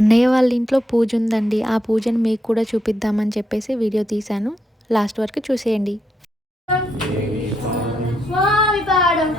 అన్నయ్య వాళ్ళ ఇంట్లో పూజ ఉందండి. ఆ పూజను మీకు కూడా చూపిద్దామని చెప్పేసి వీడియో తీశాను. లాస్ట్ వరకు చూసేయండి. స్వామి పాదం.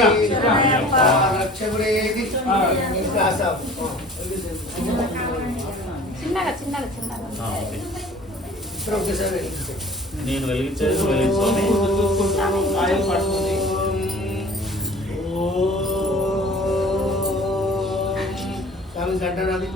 బాంధవుడే రక్షకుడేది ఇప్పుడు ఒకసారి నేను వెలిగించేది వెలిగించుకోండి ఆయుధ పడుతుంది అది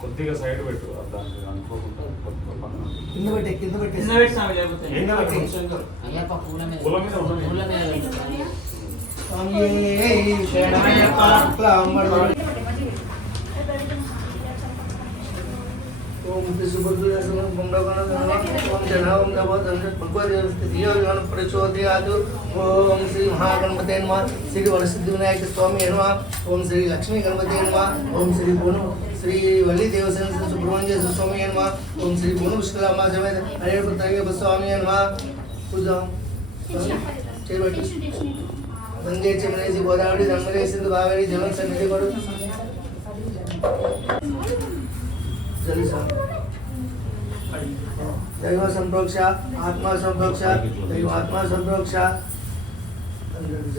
కొద్దిగా సైడ్ పెట్టు దాన్ని అనుకోకుండా కింద పెట్టే కింద పెట్టే కింద పెట్టి స్వామి లేకపోతే కింద పెట్టే అయ్యప్ప పూల మీద పూల మీద ఉండని. పూల మీద పెట్టు. స్వామి శరణమయ్యప్ప ఓం శిశుబుద్ధులసనం కుండగణగణం ఓం జనావం నవోదండ భగవద్గీత ప్రచోదయాదు ఓం శ్రీ మహాగణపతే నమ శ్రీ వరసిద్ధి వినాయక స్వామి నమ ఓం శ్రీ లక్ష్మీ గణపతే నమ ఓం శ్రీ పూర్ణ శ్రీ వల్లి దేవసేన సుబ్రహ్మణ్య స్వామి నమ ఓం శ్రీ పూర్ణ పుష్కలామ సమేత అయ్యప్ప స్వామి నమ పూజ చేయబట్టి గంగే చెమనేసి గోదావరి రంగరే సింధు కావేరి జలం సన్నిధి కొడు దైవ సంప్రోక్ష ఆత్మ సంప్రోక్ష దైవ ఆత్మ సంప్రోక్ష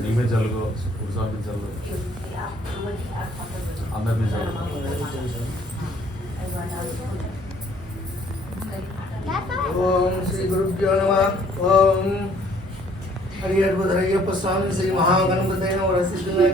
నీ మీద జలుగు స్వామి మీద జలుగు అందరి మీద జలుగు ఓం శ్రీ గురుభ్యో నమ ఓం హరి అద్భుతరయ్యప్ప స్వామి శ్రీ మహాగణపతి వరసిద్ధి వినాయక స్వామి లక్ష్మీ గణపతి నమ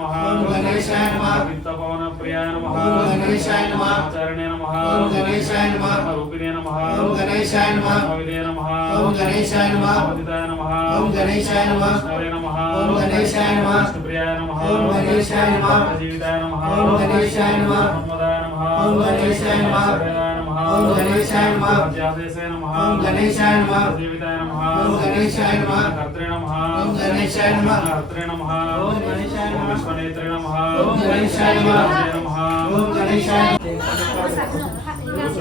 ఓం గణేశాయ నమః ఆచార్యణే నమః ఓం గణేశాయ నమః రూపిణే నమః ఓం గణేశాయ నమః విదే నమః ఓం గణేశాయ నమః అవధితాయ నమః ఓం గణేశాయ నమః విష్ణవే నమః ఓం గణేశాయ నమః విష్ణుప్రియాయ నమః ఓం గణేశాయ నమః జీవితాయ నమః ఓం గణేశాయ నమః బ్రహ్మదాయ నమః ఓం గణేశాయ నమః సర్వేదాయ నమః ఓం గణేశాయ నమః అధ్యాదేశాయ నమః ఓం గణేశాయ నమః జీవితాయ నమః ఓం గణేశాయ నమః కర్త్రే నమః ఓం గణేశాయ నమః కర్త్రే నమః ఓం గణేశాయ నమః విశ్వనేత్రే నమః ఓం గణేశాయ నమః విజయ నమః ఓం గణేశాయ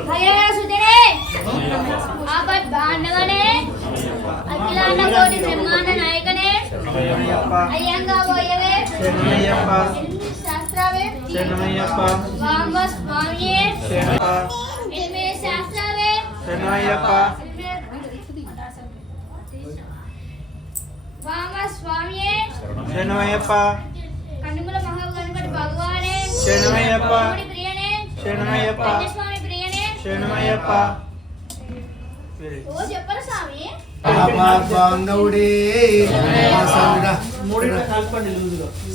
హరిహర సుతనే ఆపద్ బాంధవనే అఖిలాండ కోటి బ్రహ్మాండ నాయకనే అయ్యంగా పోయవే శాస్త్రవే వాంబ స్వామియే ఎనిమిది శాస్త్రవే వామ స్వామియే. కన్నుముల మహాగణపతి భగవానే. శరణమయ్యప్ప. ప్రియనే. శరణమయ్యప్ప. స్వామి ప్రియనే. ఓ చెప్పరు స్వామి. బాంధవుడే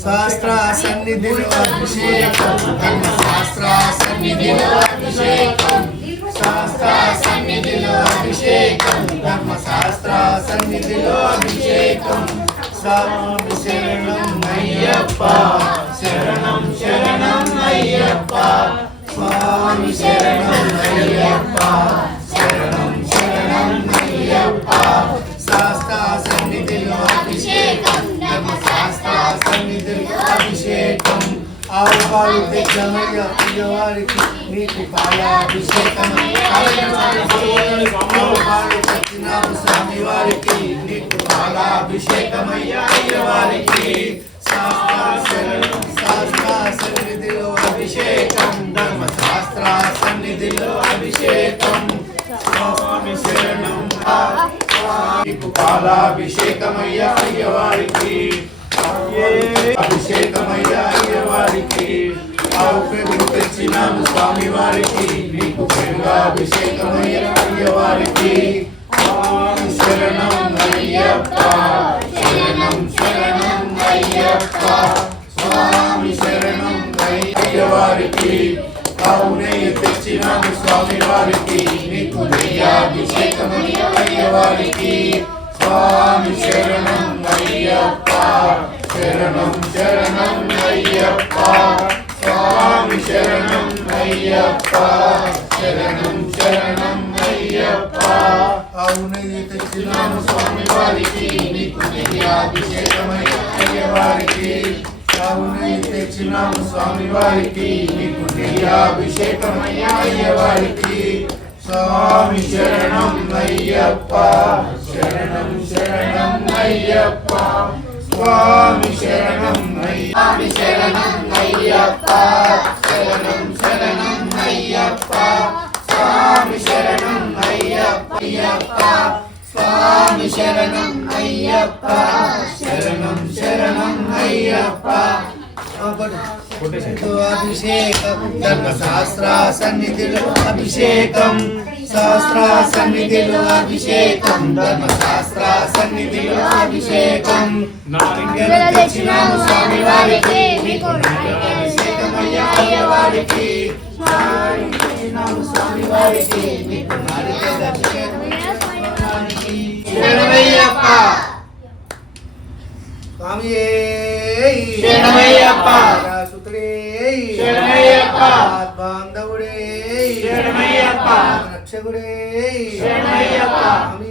శాస్త్ర సన్నిధిలో అభిషేకం. శాస్త్ర సన్నిధిలో అభిషేకం. శాస్త్ర సన్నిధిలో అభిషేకం. ధర్మ శాస్త్ర సన్నిధిలో అభిషేకం. స్వామి శరణం అయ్యప్ప ఆవు పాలు తెచ్చమయ్య అయ్యవారికి నీకు పాలాభిషేకం ఆవు పాలు తెచ్చినాము స్వామి అయ్యవారికి శాస్త్ర సన్నిధిలో అభిషేకం ధర్మ శాస్త్ర సన్నిధిలో అభిషేకం. స్వామి శరణం నీకు పాలాభిషేకమయ్య అయ్యవారికి అభిషేకమయ్య తెచ్చినాము స్వామి వారికి నీకు పెరుగాభిషేకమయ్య శరణం అయ్యప్ప శరణం శరణం అయ్యప్ప స్వామి శరణం అయ్యవారికి అవునే తెచ్చినాము స్వామి వారికి నీకు అయ్యవారికి. స్వామి శరణం అయ్యప్ప శరణం శరణం అయ్యప్ప స్వామి శరణం అయ్యప్ప శరణం శరణం అయ్యప్ప అవునే తెచ్చినాము స్వామి వారికి నీకు నెయ్యాభిషేకమయ్య అయ్యవారికి అవునే తెచ్చినాము స్వామి వారికి నీకు నెయ్యాభిషేకమయ్య అయ్యవారికి சுவாமி சரணம் ஐயப்பா. சரணம் சரணம் ஐயப்பா. சுவாமி சரணம் சுவாமி சரணம் ஐயப்பா. சரணம் சரணம் ஐயப்பா. சுவாமி சரணம் ஐயப்பா. சுவாமி சரணம் ஐயப்பா. சரணம் சரணம் ஐயப்பா. అభిషేకం. ధర్మ శాస్త్ర సన్నిధిలో అభిషేకం. శాస్త్ర సన్నిధిలో అభిషేకం. ధర్మ శాస్త్ర సన్నిధిలో అభిషేకం తెచ్చినాము స్వామి వారికి అయ్యవారికి స్వామి వారికి మీకు. శరణమయ్యప్ప